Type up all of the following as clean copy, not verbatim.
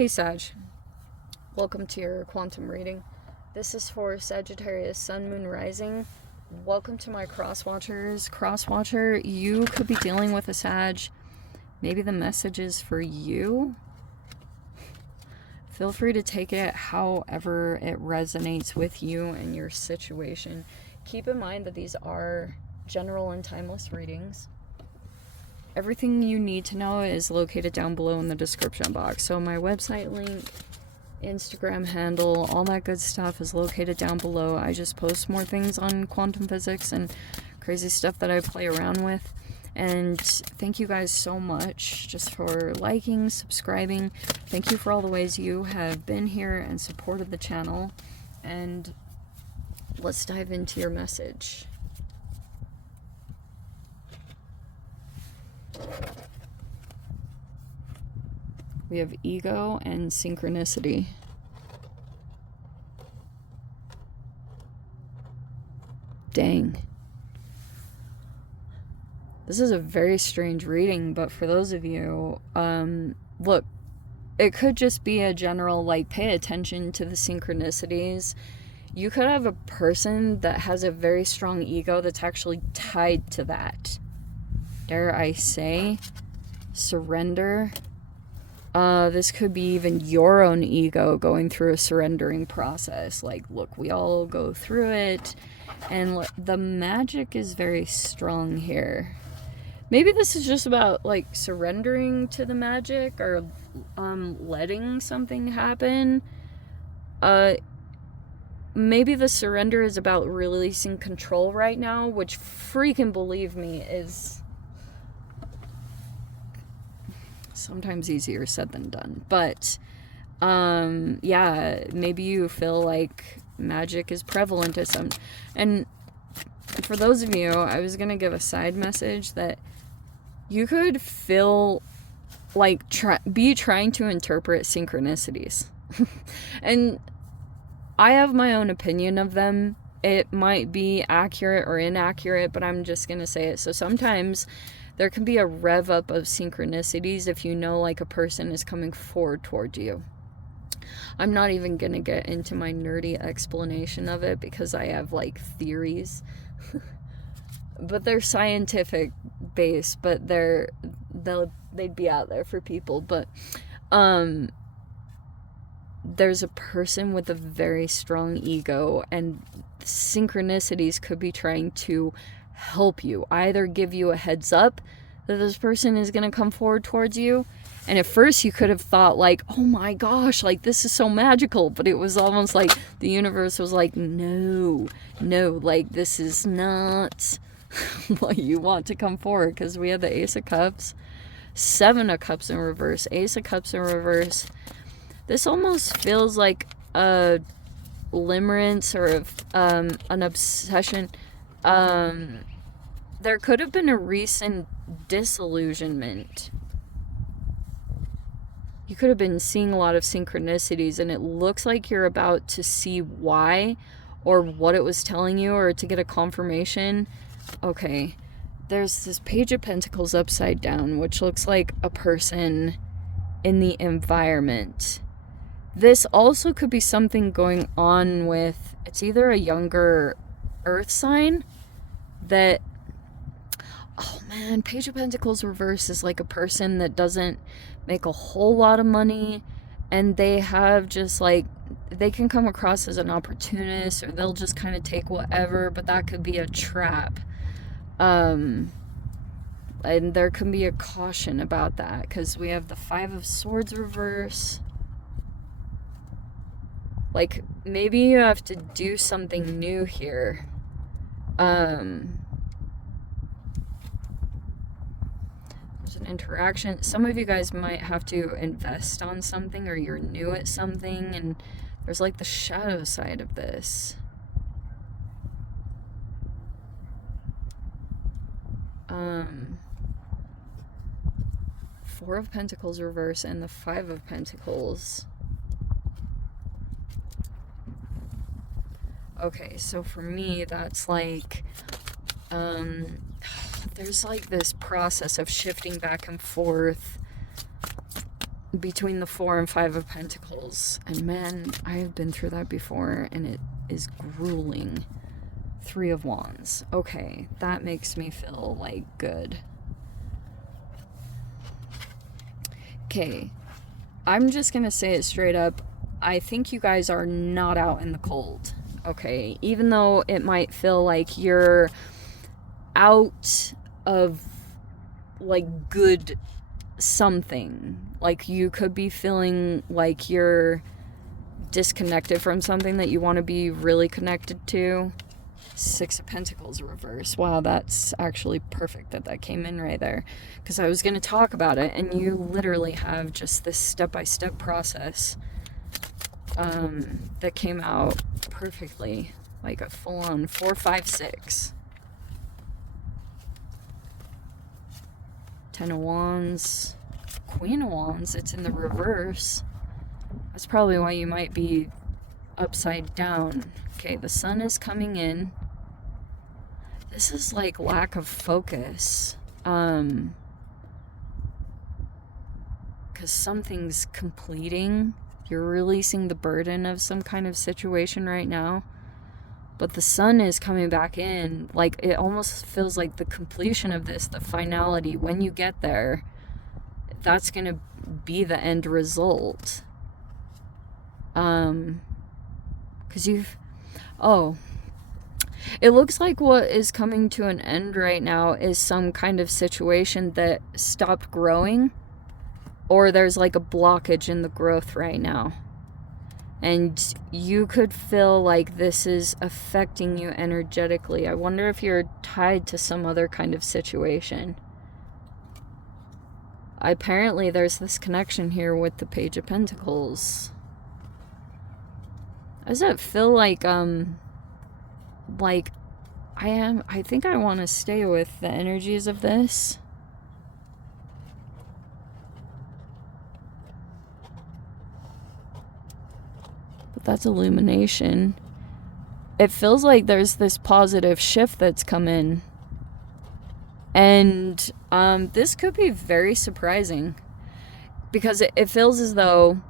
Hey Sag, welcome to your quantum reading. This is for Sagittarius, Sun, Moon, Rising. Welcome to my cross-watchers. Cross-watcher, you could be dealing with a Sag. Maybe the message is for you. Feel free to take it however it resonates with you and your situation. Keep in mind that these are general and timeless readings. Everything you need to know is located down below in the description box. So my website link, Instagram handle, all that good stuff is located down below. I just post more things on quantum physics and crazy stuff that I play around with. And thank you guys so much just for liking, subscribing. Thank you for all the ways you have been here and supported the channel. And let's dive into your message. We have ego and synchronicity. Dang. This is a very strange reading, but for those of you, look, it could just be a general, pay attention to the synchronicities. You could have a person that has a very strong ego that's actually tied to that. Dare I say, surrender. This could be even your own ego going through a surrendering process. Look, we all go through it, and the magic is very strong here. Maybe this is just about, surrendering to the magic, or, letting something happen. Maybe the surrender is about releasing control right now, which, freaking believe me, is sometimes easier said than done. But yeah, maybe you feel like magic is prevalent to some. And for those of you, I was gonna give a side message that you could feel like trying to interpret synchronicities. And I have my own opinion of them. It might be accurate or inaccurate, but I'm just gonna say it. So sometimes there can be a rev up of synchronicities if you know a person is coming forward toward you. I'm not even going to get into my nerdy explanation of it because I have theories. But they're scientific based, but they'd be out there for people. But there's a person with a very strong ego, and synchronicities could be trying to help you, either give you a heads up that this person is going to come forward towards you. And at first you could have thought oh my gosh, this is so magical, but it was almost like the universe was no, this is not what you want to come forward, because we have the Ace of Cups, Seven of Cups in reverse, Ace of Cups in reverse. This almost feels like a limerence or an obsession. There could have been a recent disillusionment. You could have been seeing a lot of synchronicities, and it looks like you're about to see why, or what it was telling you, or to get a confirmation. Okay, there's this Page of Pentacles upside down, which looks like a person in the environment. This also could be something going on with, it's either a younger earth sign that, oh man, Page of Pentacles reverse is a person that doesn't make a whole lot of money, and they have just they can come across as an opportunist, or they'll just kind of take whatever, but that could be a trap. And there can be a caution about that, because we have the Five of Swords reverse. Maybe you have to do something new here. There's an interaction. Some of you guys might have to invest on something, or you're new at something, and there's the shadow side of this. Four of Pentacles reverse and the Five of Pentacles. Okay, so for me, that's there's this process of shifting back and forth. between the 4 and 5 of Pentacles. And man, I have been through that before, and it is grueling. 3 of Wands. Okay, that makes me feel like good. Okay, I'm just gonna say it straight up. I think you guys are not out in the cold. Okay, even though it might feel like you're out of like good something, like you could be feeling like you're disconnected from something that you want to be really connected to. 6 of Pentacles reverse. Wow, that's actually perfect that came in right there, because I was going to talk about it, and you literally have just this step-by-step process that came out perfectly, like a full-on 4, 5, 6. 10 of Wands, Queen of Wands, it's in the reverse. That's probably why you might be upside down. Okay, the sun is coming in. This is like lack of focus. Because something's completing. You're releasing the burden of some kind of situation right now. But the sun is coming back in. Like, it almost feels like the completion of this, the finality, when you get there, that's going to be the end result. Because it looks like what is coming to an end right now is some kind of situation that stopped growing, or there's like a blockage in the growth right now. And you could feel like this is affecting you energetically. I wonder if you're tied to some other kind of situation. Apparently there's this connection here with the Page of Pentacles. Does it feel like I think I want to stay with the energies of this. But that's illumination. It feels like there's this positive shift that's come in. And this could be very surprising, because it feels as though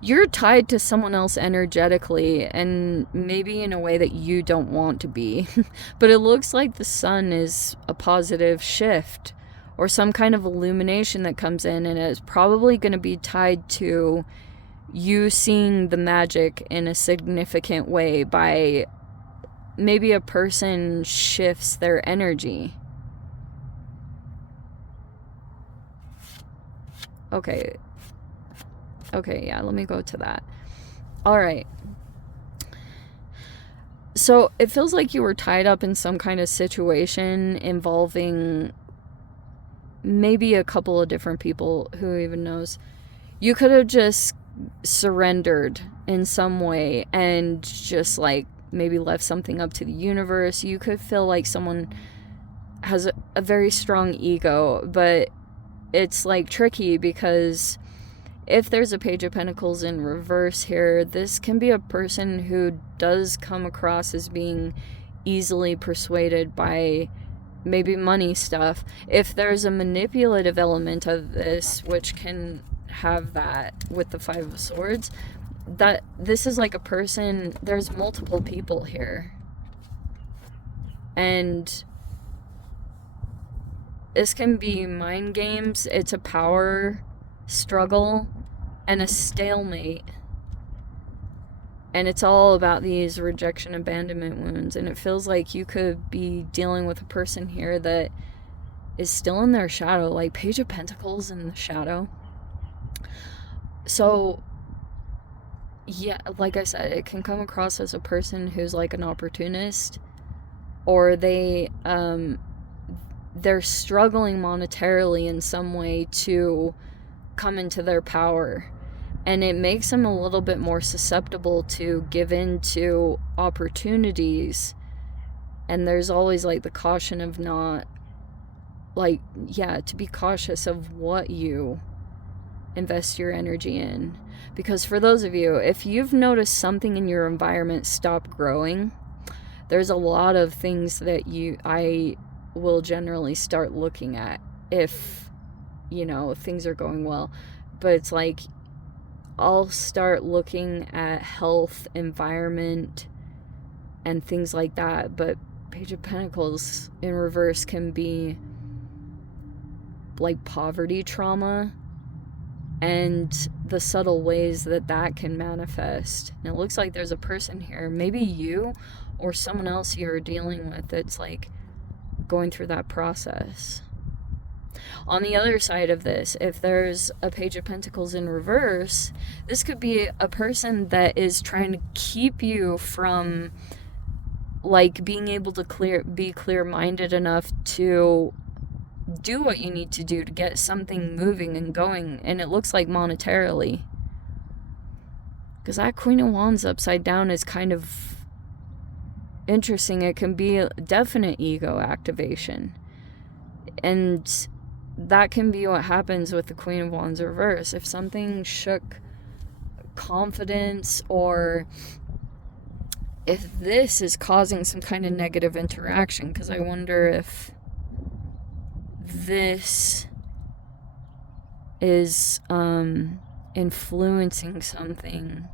you're tied to someone else energetically, and maybe in a way that you don't want to be. But it looks like the sun is a positive shift, or some kind of illumination that comes in, and it's probably going to be tied to you seeing the magic in a significant way by maybe a person shifts their energy. Okay, yeah, let me go to that. All right. So it feels like you were tied up in some kind of situation involving maybe a couple of different people, who even knows. You could have just surrendered in some way and just like maybe left something up to the universe. You could feel like someone has a very strong ego, but it's like tricky, because if there's a Page of Pentacles in reverse here, this can be a person who does come across as being easily persuaded by maybe money stuff. If there's a manipulative element of this, which can have that with the 5 of Swords, that this is like a person, there's multiple people here. And this can be mind games. It's a power struggle and a stalemate. And it's all about these rejection abandonment wounds. And it feels like you could be dealing with a person here that is still in their shadow, like Page of Pentacles in the shadow. So yeah, like I said, it can come across as a person who's like an opportunist, or they're struggling monetarily in some way to come into their power. And it makes them a little bit more susceptible to give in to opportunities. And there's always like the caution of not, like, yeah, to be cautious of what you invest your energy in. Because for those of you, if you've noticed something in your environment stop growing, there's a lot of things that I will generally start looking at. If you know, things are going well. But it's like, I'll start looking at health, environment, and things like that. But Page of Pentacles in reverse can be like poverty trauma and the subtle ways that that can manifest. And it looks like there's a person here, maybe you or someone else you're dealing with, that's like going through that process. On the other side of this, if there's a Page of Pentacles in reverse, this could be a person that is trying to keep you from like being able to be clear-minded enough to do what you need to do to get something moving and going. And it looks like monetarily, because that Queen of Wands upside down is kind of interesting. It can be a definite ego activation, and that can be what happens with the Queen of Wands reverse. If something shook confidence, or if this is causing some kind of negative interaction, because I wonder if this is influencing something.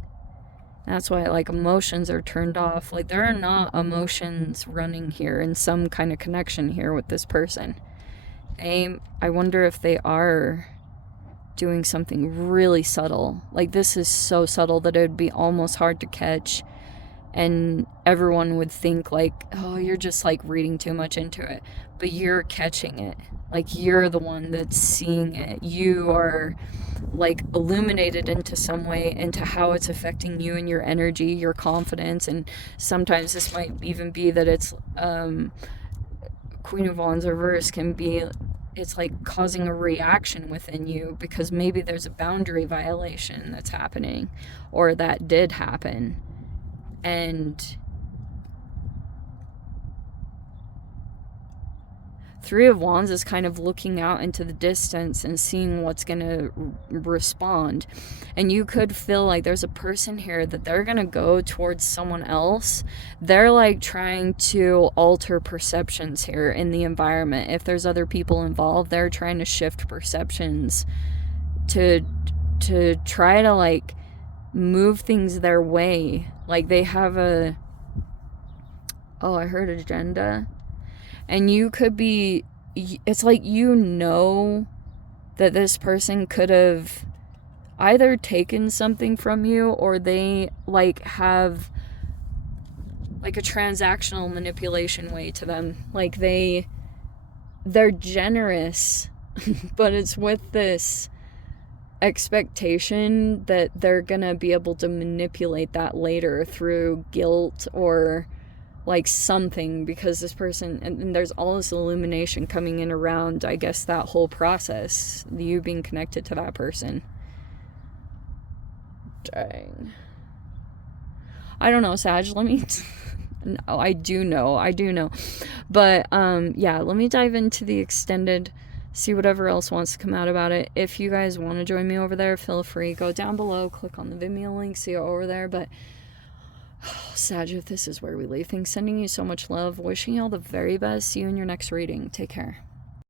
That's why like emotions are turned off. Like there are not emotions running here in some kind of connection here with this person. I wonder if they are doing something really subtle. Like this is so subtle that it would be almost hard to catch, and everyone would think like, oh, you're just like reading too much into it. But you're catching it. Like you're the one that's seeing it. You are like illuminated into some way into how it's affecting you and your energy, your confidence. And sometimes this might even be that it's Queen of Wands reverse can be, it's like causing a reaction within you because maybe there's a boundary violation that's happening, or that did happen. And Three of Wands is kind of looking out into the distance and seeing what's going to respond. And you could feel like there's a person here that they're going to go towards someone else. They're like trying to alter perceptions here in the environment. If there's other people involved, they're trying to shift perceptions to try to like move things their way. Like they have a, oh, I heard agenda. And you could be, it's like, you know, that this person could have either taken something from you, or they like have like a transactional manipulation way to them. Like they're generous, but it's with this expectation that they're gonna be able to manipulate that later through guilt or like something, because this person, and there's all this illumination coming in around, I guess, that whole process, you being connected to that person. Dang. I don't know, Sag, let me no, I do know, but yeah, let me dive into the extended, see whatever else wants to come out about it. If you guys want to join me over there, feel free, go down below, click on the Vimeo link, see it over there. But Sag, if this is where we leave things, sending you so much love, wishing you all the very best. See you in your next reading. Take care.